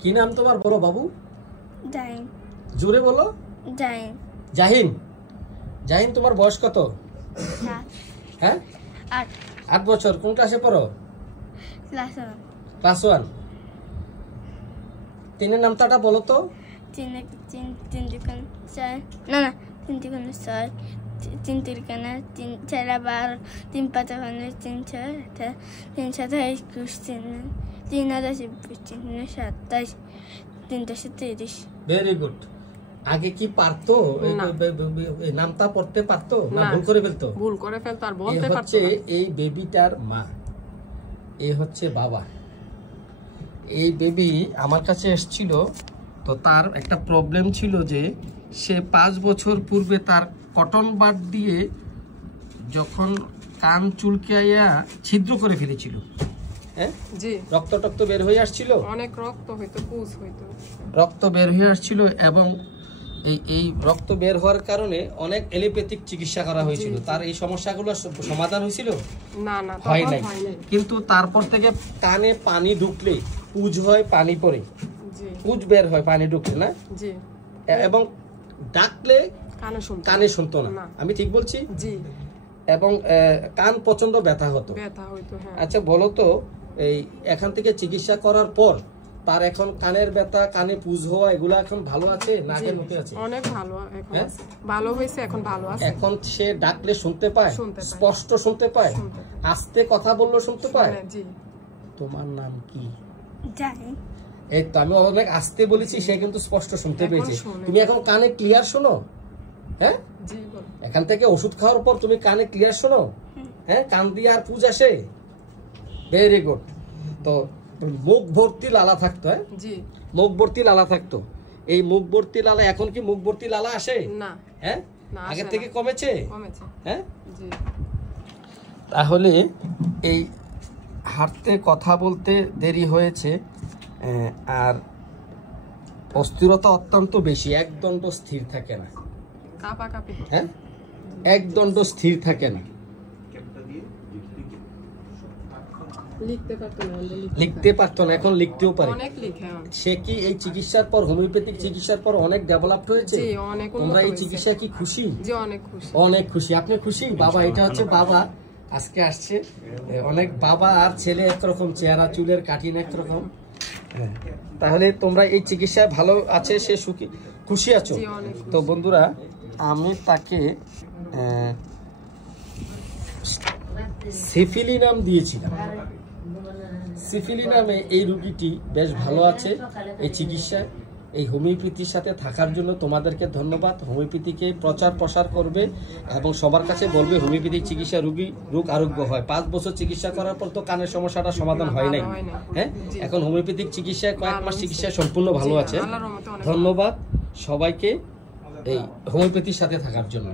কি নাম তোমার বড় বাবু? জাহিন। জোরে বলো। জাহিন। জাহিন। জাহিন, তোমার বয়স কত? 7। হ্যাঁ, 8। 8 বছর। কোন ক্লাসে পড়ো? ক্লাস 1। ক্লাস 1। তিনের নামটা বলো তো। 3 3 3 4 না না 3 3 6 3 3 3 4 12 3 5 3 6 3 7 21 3 27 30। Very good. আগে কি পারতো? এই নামটা পড়তে পারতো না ভুল করে ফেলতো? ভুল করে ফেলতো আর বলতে পারতো হচ্ছে না। এই বেবিটার মা, এই হচ্ছে বাবা। এই বেবি আমার কাছে এসেছিল, তো তার একটা প্রবলেম ছিল যে সে 5 বছর পূর্বে তার কটন বাড দিয়ে যখন কান চুলকাইয়া ছিদ্র করে ফেলেছিল। হ্যাঁ জি, রক্ত বের হয়ে আসছিল, অনেক রক্ত হইতো, পুজ হইতো, রক্ত বের হয়ে আসছিল এবং এই রক্ত বের হওয়ার কারণে অনেক এলোপ্যাথিক চিকিৎসা করা হয়েছিল। তার এই সমস্যাগুলো সমাধান হয়েছিল? না না, হয় তখন নাই। হয় নাই। কিন্তু তারপর থেকে কানে পানি ঢুকলে পুজ হয়, পানি পড়ে, জি পুজ বের হয় পানি ঢুকলে না, জি, এবং ডাকলে কানে শুনতো না। আমি ঠিক বলছি? জি। এবং কান প্রচন্ড ব্যথা হতো। ব্যথা হইতো, হ্যাঁ। আচ্ছা বলো তো, এই এখান থেকে চিকিৎসা করার পর তার এখন কানের ব্যথা, কানে পুজ হওয়া, এগুলো এখন ভালো আছে না আগের মতো আছে? অনেক ভালো এখন আছে, ভালো হয়েছে, এখন ভালো আছে। এখন সে ডাকলে শুনতে পায়, স্পষ্ট শুনতে পায়, আস্তে কথা বললেও শুনতে পায়। জি। তোমার নাম কি? জাহিন। এই তো আমি অনেক আস্তে বলেছি, সে কিন্তু স্পষ্ট শুনতে পেয়েছে। তুমি এখন কানে ক্লিয়ার শোনো? হ্যাঁ, জি বল। এখান থেকে ওষুধ খাওয়ার পর তুমি কানে ক্লিয়ার শোনো? হ্যাঁ, কান দিয়ে আর পুজ আসে? Very good. তো মুখ ভর্তি লালা থাকতো, হ্যাঁ জি, মুখ ভর্তি লালা থাকতো। এই মুখ ভর্তি লালা, এখন কি মুখ ভর্তি লালা আসে? না। হ্যাঁ, আগে আসে থেকে না। কমেছে? কমেছে, হ্যাঁ। জি। তাহলে এই হাঁটতে, কথা বলতে দেরি হয়েছে, আর অস্থিরতা অত্যন্ত বেশি, একদণ্ড স্থির থাকে না। কাঁপাকাঁপি। হ্যাঁ, একদণ্ড স্থির থাকে না। লিখতে পারতো না, এখন লিখতেও পারে। সে কি এই চিকিৎসার পর, হোমিওপ্যাথিক চিকিৎসার পর অনেক ডেভেলপড হয়েছে? তোমরা এই চিকিৎসা কি খুশি? অনেক খুশি। আপনি খুশি? বাবা, এটা হচ্ছে বাবা আজকে আসছে। অনেক বাবা আর ছেলে একরকম, চেহারা, চুলের কাটিং একরকম। তাহলে তোমরা এই চিকিৎসায় ভালো আছে, সে সুখী, খুশি আছো? তো বন্ধুরা, আমি তাকে সিফিলি নাম দিয়েছিলাম। সিফিলি নামে এই রোগীটি বেশ ভালো আছে এই চিকিৎসায়। এই হোমিওপ্যাথির সাথে থাকার জন্য তোমাদেরকে ধন্যবাদ। হোমিওপ্যাথিকে প্রচার প্রসার করবে এবং সবার কাছে বলবে হোমিওপ্যাথিক চিকিৎসা রোগ আরোগ্য হয়। 5 বছর চিকিৎসা করার পর তো কানের সমস্যাটা সমাধান হয় নাই। হ্যাঁ, এখন হোমিওপ্যাথিক চিকিৎসায় কয়েক মাস চিকিৎসায় সম্পূর্ণ ভালো আছে। ধন্যবাদ সবাইকে এই হোমিওপ্যাথির সাথে থাকার জন্য।